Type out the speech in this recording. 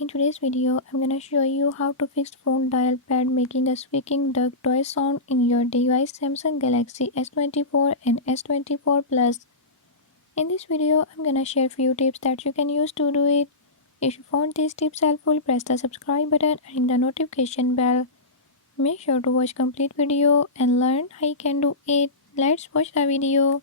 In today's video, I'm gonna show you how to fix phone dial pad making a squeaking duck toy sound in your device Samsung Galaxy S24 and S24 Plus. In this video, I'm gonna share few tips that you can use to do it. If you found these tips helpful, press the subscribe button and ring the notification bell. Make sure to watch complete video and learn how you can do it. Let's watch the video.